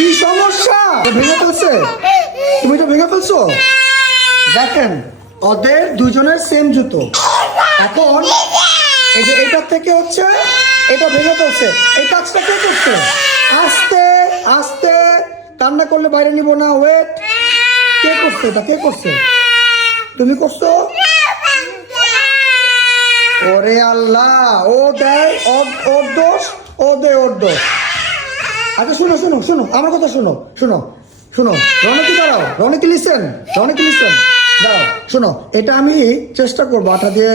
কি সমস্যা? ভেঙে ফেলছে? তুমি এটা ভেঙে ফেলছো? দেখেন, ওদের দুজনের সেম জুতো। এখন এই যে এটার থেকে হচ্ছে, এটা ভেঙে ফেলছে। এই কাজটা কে করছে? আস্তে আস্তে কান্না করলে বাইরে নিব না ওয়েট কে করছে এটা? কে করছে? তুমি করছ? ওরে আল্লাহ, ও দেয় ওর দোষ, ও দে ওর দোষ। আচ্ছা শোনো শোনো শোনো, আমার কথা শোনো শোনো শোনো রনকি দাঁড়াও রনকি লিসেন রনকি লিসেন দাঁড়াও, শোনো, এটা আমি চেষ্টা করব আটা দিয়ে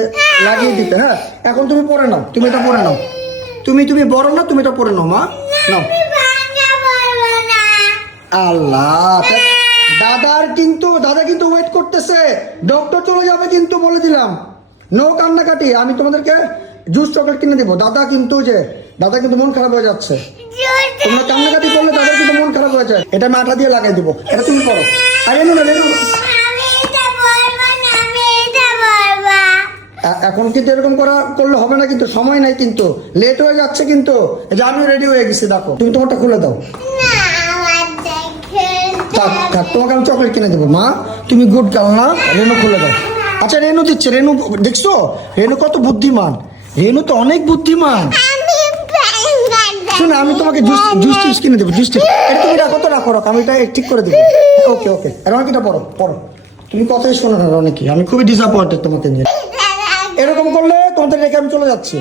লাগিয়ে দিতে হ্যাঁ? এখন তুমি পরে নাও, তুমি এটা পরে নাও। তুমি তুমি বড় না, তুমি এটা পরে নাও, মা। নাও। আল্লাহ দাদার কিন্তু, দাদা কিন্তু ওয়েট করতেছে। ডক্টর চলে যাবে কিন্তু বলে দিলাম। নো কান্নাকাটি, আমি তোমাদেরকে জুস চকলেট কিনে দেবো। দাদা কিন্তু যে, দাদা কিন্তু মন খারাপ হয়ে যাচ্ছে। তোমরা কান্নাকাটি করলে তাদের কিন্তু মন খারাপ হয়ে যায়। এটা আমি আটা দিয়ে লাগাই দেবো। এটা তুমি করো। আর রেনু না রেনু এ- এখন কিন্তু এরকম করা, করলে হবে না কিন্তু, সময় নাই কিন্তু। লেট হয়ে যাচ্ছে কিন্তু। যে আমি রেডি হয়ে গেছি, দেখো। তুমি তোমারটা খুলে দাও। থাক তোমাকে আমি চকলেট কিনে দেবো। মা, তুমি গুড গার্ল না? রেনু খুলে দাও। আচ্ছা রেনু দিচ্ছে। রেনু, দেখছ? রেনু কত বুদ্ধিমান। রেনু তো অনেক বুদ্ধিমান। শুনে আমি তোমাকে জুস জুস টিপস কিনে দেবো জুস টিপস। এটা তুমি রাখো তো রাখো রাখো আমি এটা ঠিক করে দেবো। ওকে ওকে রনিকিটা পড়ো পড়ো। তুমি কথাই শোনো না রনিকি আমি খুবই ডিসঅ্যাপয়েন্টেড তোমাকে নিয়ে। এরকম করলে তোমাদের রেখে আমি চলে যাচ্ছি।